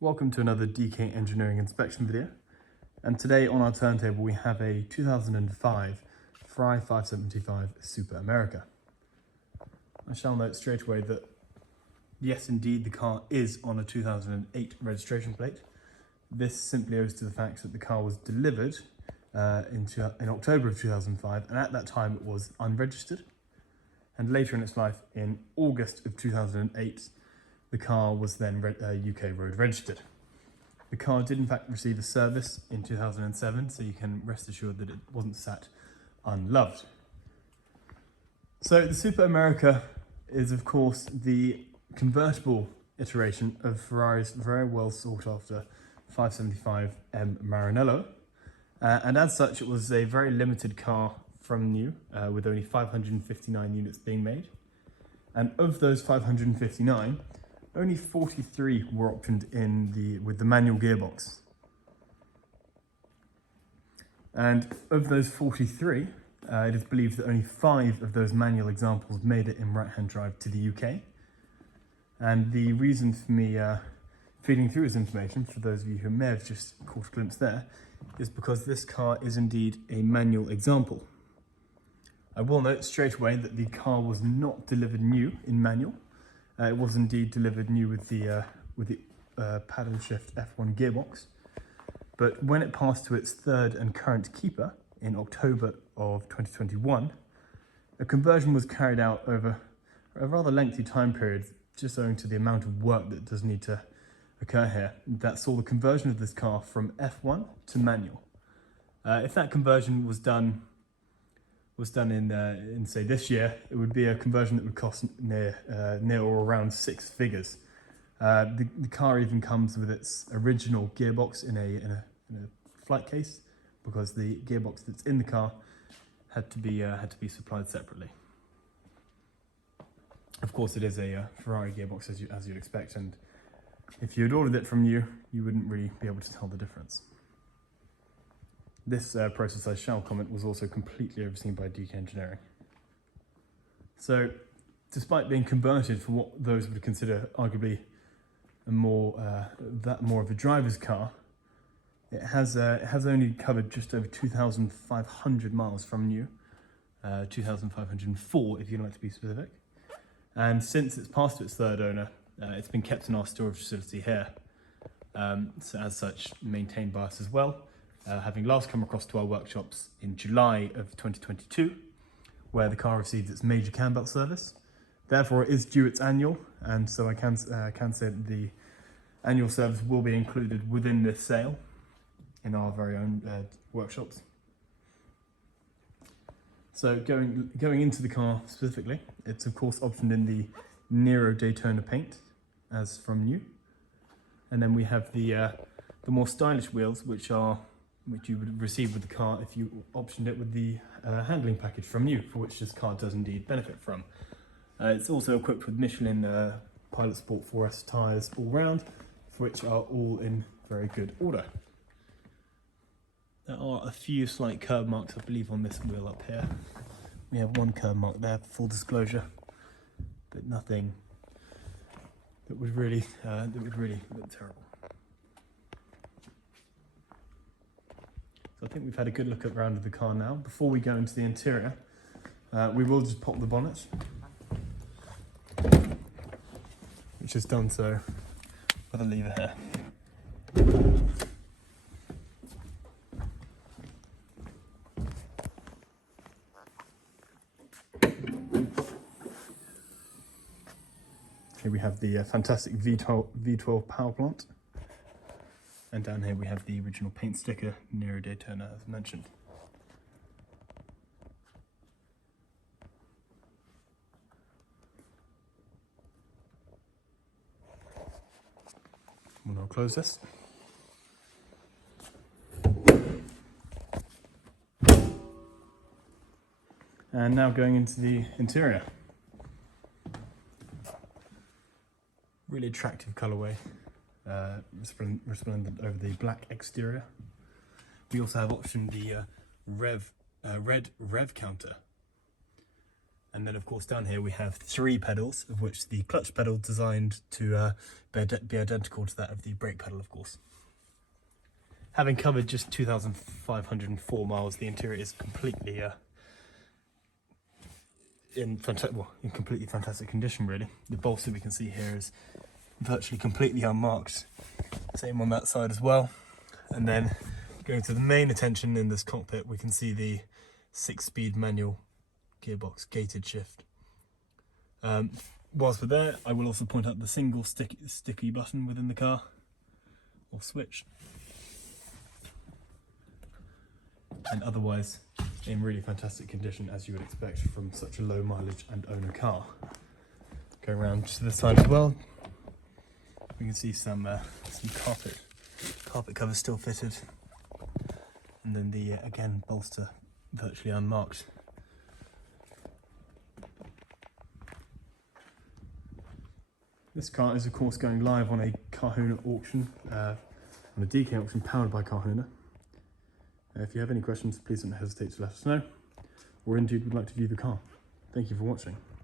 Welcome to another DK Engineering inspection video, and today on our turntable we have a 2005 Ferrari 575 Superamerica. I shall note straight away that yes indeed the car is on a 2008 registration plate. This simply owes to the fact that the car was delivered in October of 2005, and at that time it was unregistered, and later in its life in August of 2008 the car was then UK road registered. The car did in fact receive a service in 2007, so you can rest assured that it wasn't sat unloved. So the Superamerica is of course the convertible iteration of Ferrari's very well sought after 575M Maranello, and as such it was a very limited car from new, with only 559 units being made, and of those 559 only 43 were optioned with the manual gearbox. And of those 43, it is believed that only 5 of those manual examples made it in right-hand drive to the UK. And the reason for me feeding through this information, for those of you who may have just caught a glimpse there, is because this car is indeed a manual example. I will note straight away that the car was not delivered new in manual. It was indeed delivered new with the paddle shift F1 gearbox, but when it passed to its third and current keeper in October of 2021, a conversion was carried out over a rather lengthy time period, just owing to the amount of work that does need to occur here. That saw the conversion of this car from F1 to manual. If that conversion was done in say this year, it would be a conversion that would cost near or around 6 figures. The car even comes with its original gearbox in a flight case, because the gearbox that's in the car had to be supplied separately. Of course, it is a Ferrari gearbox as you'd expect, and if you had ordered it from new, you wouldn't really be able to tell the difference. This process, I shall comment, was also completely overseen by DK Engineering. So, despite being converted for what those would consider arguably more of a driver's car, it has only covered just over 2,500 miles from new, 2,504 if you'd like to be specific. And since it's passed to its third owner, it's been kept in our storage facility here, so as such maintained by us as well. Having last come across to our workshops in July of 2022, where the car received its major cam belt service. Therefore, it is due its annual, and so I can say that the annual service will be included within this sale in our very own workshops. So going into the car specifically, it's of course optioned in the Nero Daytona paint, as from new, and then we have the more stylish wheels, which you would receive with the car if you optioned it with the handling package from new, for which this car does indeed benefit from. It's also equipped with Michelin Pilot Sport 4S tyres all round, for which are all in very good order. There are a few slight curb marks, I believe, on this wheel up here. We have one curb mark there, for full disclosure, but nothing that would really look terrible. So I think we've had a good look around of the car now. Before we go into the interior, we will just pop the bonnet, which is done so with a lever here. Here we have the fantastic V12 power plant. And down here we have the original paint sticker, Nero Daytona, as mentioned. We'll now close this. And now going into the interior. Really attractive colourway. Resplendent over the black exterior. We also have optioned the red rev counter, And then of course down here we have 3 pedals, of which the clutch pedal designed to be identical to that of the brake pedal, of course. Having covered just 2,504 miles, the interior is completely in completely fantastic condition, really. The bolster we can see here is virtually completely unmarked. Same on that side as well. And then going to the main attention in this cockpit, we can see the 6-speed manual gearbox gated shift. Whilst we're there, I will also point out the single sticky button within the car, or switch. And otherwise in really fantastic condition, as you would expect from such a low mileage and owner car. Going around to the side as well, we can see some carpet covers still fitted, and then the again bolster virtually unmarked. This car is of course going live on a Kahuna auction, on a DK auction powered by Kahuna. If you have any questions, please don't hesitate to let us know, or indeed would like to view the car. Thank you for watching.